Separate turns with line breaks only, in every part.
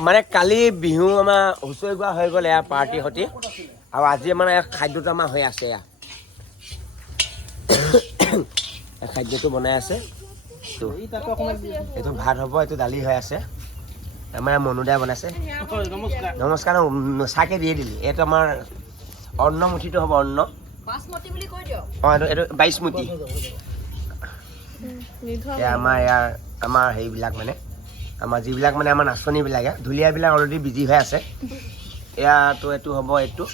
মানে কালি বিহু আমাৰ হুঁচৰি গোৱা হৈ গ'ল এয়া পাৰ্টিৰ সৈতে। আৰু আজি মানে খাদ্যটো আমাৰ হৈ আছে এয়া। খাদ্যটো বনাই আছে। এইটো ভাত হ'ব, এইটো দালি হৈ আছে। আমাৰ মনুদাই বনাইছে। নমস্কাৰ। চাহকে দিয়ে দিলি। এইটো আমাৰ অন্নমুঠিটো হ'ব অন্ন।
বাচমতি বুলি কৈ
অঁ এইটো এইটো বাইচমুঠি। এয়া আমাৰ ইয়াৰ আমাৰ হেৰিবিলাক মানে আমাৰ যিবিলাক মানে আমাৰ নাচনীবিলাকে ঢুলীয়াবিলাক অলৰেডি বিজি হৈ আছে। এয়াতো এইটো হ'ব এইটো।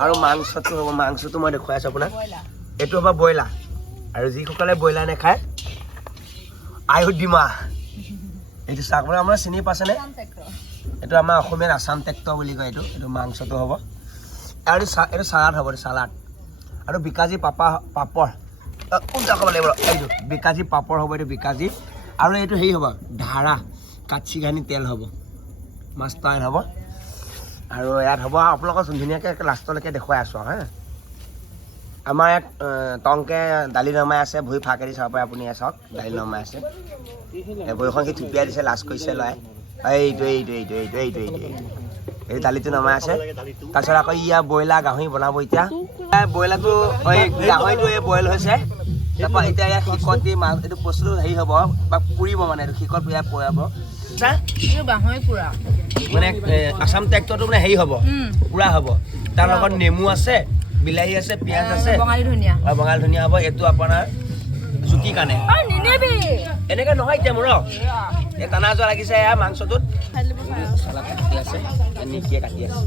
আৰু মাংসটো হ'ব মাংসটো মই দেখুৱাই আছোঁ আপোনাক এইটো হ'ব ব্ৰইলাৰ। আৰু যিসকলে ব্ৰইলাৰ নাখায় আয়ু ডিমা এইটো চাওক মানে আপোনাৰ চিনি পাইছেনে এইটো আমাৰ অসমীয়াত আছাম ট্ৰেক্টৰ বুলি কয় এইটো। এইটো মাংসটো হ'ব। আৰু চা- এইটো চালাড হ'ব এইটো চালাড। আৰু বিকাজী পাপা পাপৰ উল্টা ক'ব লাগিব? এইটো বিকাজী পাপৰ হ'ব এইটো বিকাজী আৰু এইটো হেৰি হ'ব ধাৰা কাঠি ঘানি তেল হ'ব মাছ টাইল হ'ব। আৰু ইয়াত হ'ব আপোনালোকক ধুনীয়াকৈ একে লাষ্টলৈকে দেখুৱাই আছোঁ আৰু হা। আমাৰ ইয়াত টংকে দালি নমাই আছে ভৰি ফাকেদি চাব পাৰে আপুনি চাওক দালি নমাই আছে। ভৰিখন সি থুপিয়াই দিছে লাজ কৰিছে লৰাই। এইটো এইটো এইটো এইটো এইটো এইটো এইটো। এই দালিটো নমাই আছে। তাৰপিছত আকৌ ইয়াৰ ব্ৰইলাৰ গাহৰি বনাব এতিয়া। ব্ৰইলাৰটো গাহৰিটো এই বইল হৈছে। তাৰপৰা এতিয়া ইয়াত শিকত দি মাছ এইটো বস্তুটো হেৰি হ'ব বা পুৰিব মানে এইটো শিকত ইয়াত পুৰাব।
এইটো গাহৰি পুৰা।
মানে আছাম ট্ৰেক্টৰটো মানে হেৰি হ'ব পুৰা হ'ব। তাৰ লগত নেমু আছে বিলাহী আছে পিঁয়াজ আছে।
বঙালী ধনিয়া।
বঙালী ধনিয়া হ'ব এইটো আপোনাৰ জুতি কাৰণে।
অ নিনিবি।
এনেকৈ নহয় এতিয়া মোৰ এই টানা যোৱা লাগিছে এয়া মাংসটোত চালাদ কাটি আছে এয়া নিকিয়ে কাটি আছে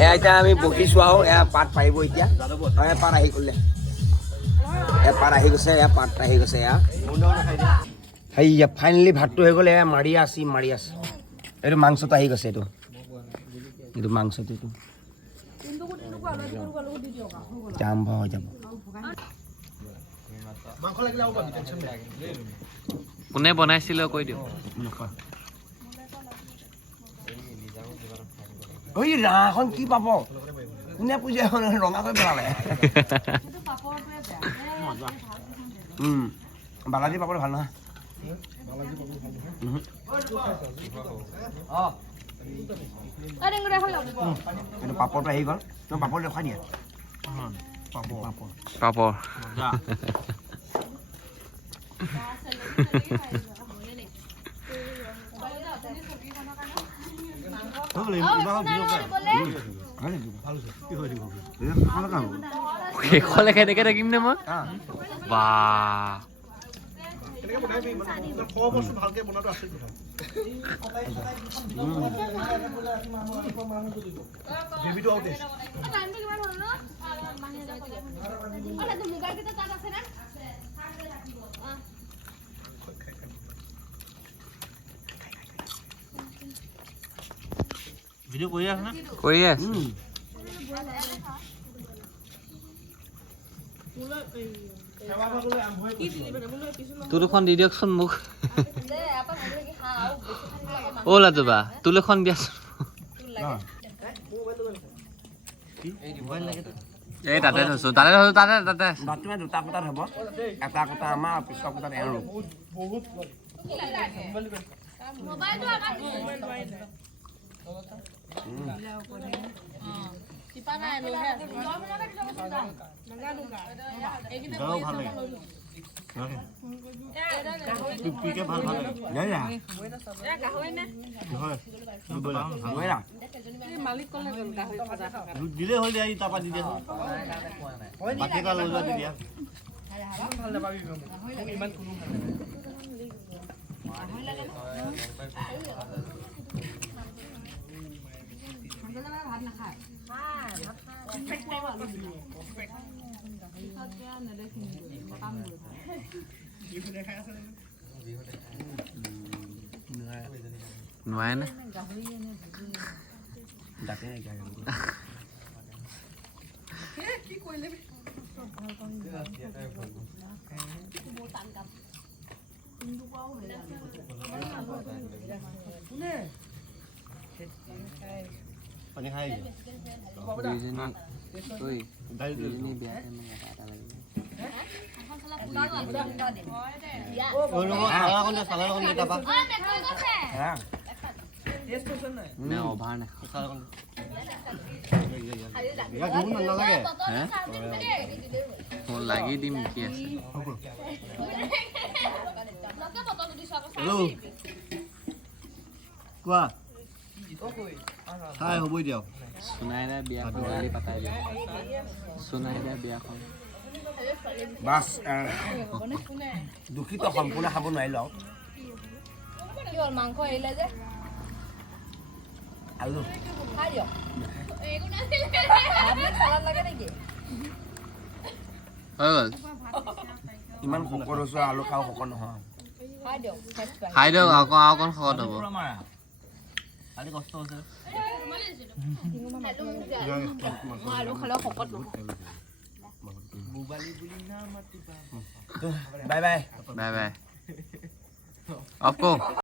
এয়া এতিয়া আমি বহিছোঁ আৰু এয়া পাত পাৰিব এতিয়া অ, এয়া পাত আহি গ'লে এয়া পাত আহি গৈছে এয়া পাত আহি গৈছে এয়া সেয়া ফাইনেলি ভাতটো হৈ গ'ল এয়া মাৰি আছি মাৰি আছে এইটো মাংসটো আহি গৈছে এইটো এইটো মাংসটো এইটো হৈ যাব
কোনে বনাইছিলে কৈ দিয়ক।
ঐ ৰাখন কি পাব? কোনে পুজা এখন ৰঙা কৰি পেলালে বালাজী পাপৰ ভাল নহয়। এইটো পাপৰটো আহি গ'ল। তুমি পাপৰ দেখুৱাই দিয়া। পাপৰ। পাপৰ।
শেষলৈ কেনেকৈ থাকিম নে মই বা কৰিয়ে আছো তোৰ দুখন দি দিয়কচোন মোক। অ' লাজবা তোল এখন দিয়াচোন এই তাতে থৈছো তাতে থৈছো তাতে তাতে।
মানে দুটা কোটাত হ'ব এটা কোটা আমাৰ পিছৰ কোটাত এওঁ।
দিলে হল দিয়া তাৰপা দি দিয়া লৈ যোৱা দি দিয়া ইমান Nuan
nữa
Đặt cái này
kìa Cái quên lên Paling hai.
Paling hai. লাগি দিম কি আছে
হেল্ল' কোৱা হাই হ'ব দিয়ক
সোণাই দাই বিয়াখন কালি পাতাই দিওঁ দাই বিয়াখন
বাছ দূষিত সম্পূৰ্ণ খাব নোৱাৰিলোঁ আৰু।
কি হ'ল মাংস এৰিলে যে
গ'ল।
ইমান শকত হৈছোঁ আলু খাওঁ শকত নহয়।
খাই দিয়ক
আকৌ আৰু অকণ শকত হ'ব।
কষ্ট হৈছে।
আলু খালেও শকত নহয়
bye bye
bye bye off কৰো